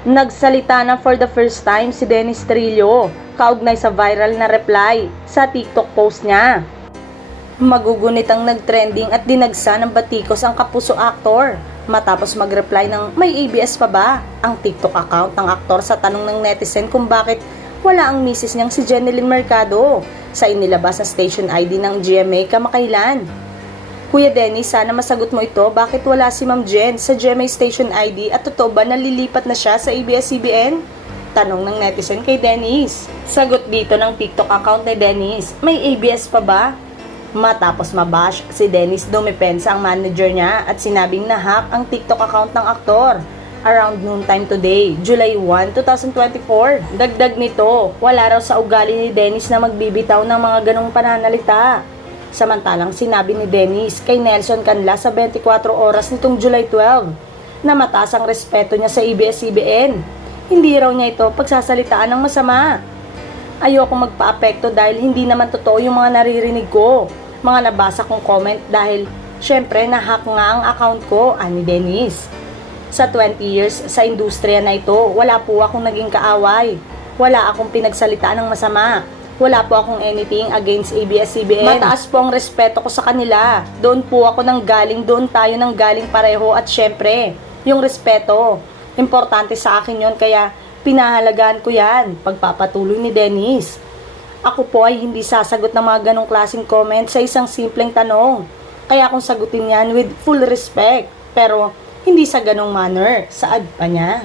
Nagsalita na for the first time si Dennis Trillo kaugnay sa viral na reply sa TikTok post niya. Magugunit ang nagtrending at dinagsa ng batikos ang kapuso actor matapos mag-reply ng may ABS pa ba ang TikTok account ng aktor sa tanong ng netizen kung bakit wala ang misis niyang si Jeneline Mercado sa inilabas na station ID ng GMA kamakailan. Kuya Dennis, sana masagot mo ito. Bakit wala si Ma'am Jen sa GMA Station ID at totoo ba nalilipat na siya sa ABS-CBN? Tanong ng netizen kay Dennis. Sagot dito ng TikTok account ni Dennis, may ABS pa ba? Matapos mabash, si Dennis dumipensa ang manager niya at sinabing nahack ang TikTok account ng aktor around noon time today, July 1, 2024. Dagdag nito, wala raw sa ugali ni Dennis na magbibitaw ng mga ganong pananalita. Samantalang sinabi ni Dennis kay Nelson Canla sa 24 oras nitong July 12 na mataas ang respeto niya sa ABS-CBN. Hindi raw niya ito pagsasalitaan ng masama. Ayoko magpa-apekto dahil hindi naman totoo yung mga naririnig ko. Mga nabasa kong comment dahil syempre nahack nga ang account ko, ani Dennis. Sa 20 years sa industriya na ito, wala po akong naging kaaway. Wala akong pinagsalitaan ng masama. Wala po akong anything against ABS-CBN. Mataas po ang respeto ko sa kanila. Doon po ako nang galing, doon tayo nang galing pareho at syempre, yung respeto. Importante sa akin yon kaya pinahalagaan ko yan. Pagpapatuloy ni Dennis. Ako po ay hindi sasagot ng mga ganong klaseng comment sa isang simpleng tanong. Kaya akong sagutin yan with full respect. Pero hindi sa ganong manner. Saad pa niya.